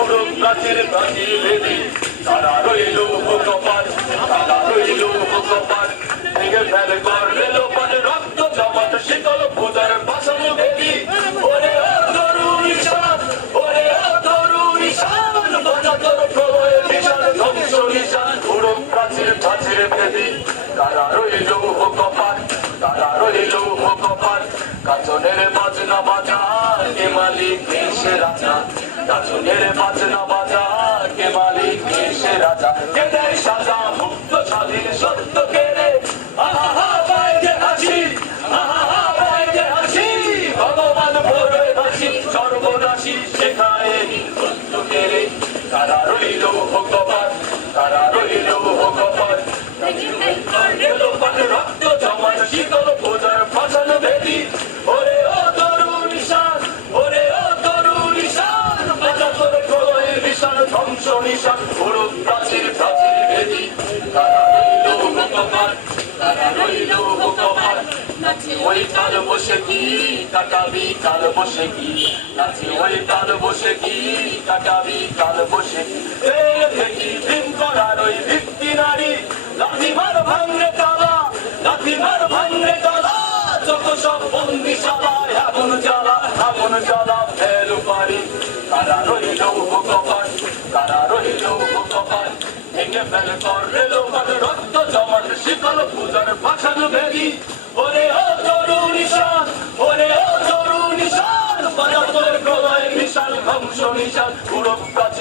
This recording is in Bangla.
উড়ুক প্রাচীর প্রাচীর ভেদি তারা রইল কপাল তারা রইল কপাল ভেঙে ফেলে করলে লোপাল রক্ত জমাট, শীতল পূজার বাসন ভেদি। ওরে ও তরু নিশান, ওরে ও তরু নিশান বাজা তোর প্রলয়ের নিশান ধ্বংস নিশান। উড়ুক প্রাচীর প্রাচীর ভেদি, তারা রইল কপাল তারা রইল কপাল কাচনের বাজনা বাজা কে মালিক এসে রাজা। কাচনের বাজনা বাজা, কে মালিক এসে রাজা? কে দেয় সাজা, মুক্ত, স্বাধীন, সত্য কে রে? আহা পায় যে হাসি আহা পায় যে হাসি। ভগবান ভোরে হাসি সর্বনাশী শেখায়। ওই কাল বসে কি কাটাবি, কাল বসে কি? নাচি ওই কাল বসে কি কাটাবি, কাল বসে কি? দেখি ভীম করার ওই ভিত্তি নারী লাথি মার ভাঙরে তালা। লাথি মার ভাঙরে তালা যত ভেঙে ফেলে লোকাল রক্ত জমাট, শিকল, পূজার পাঠানো ভেদি নিশান বাজা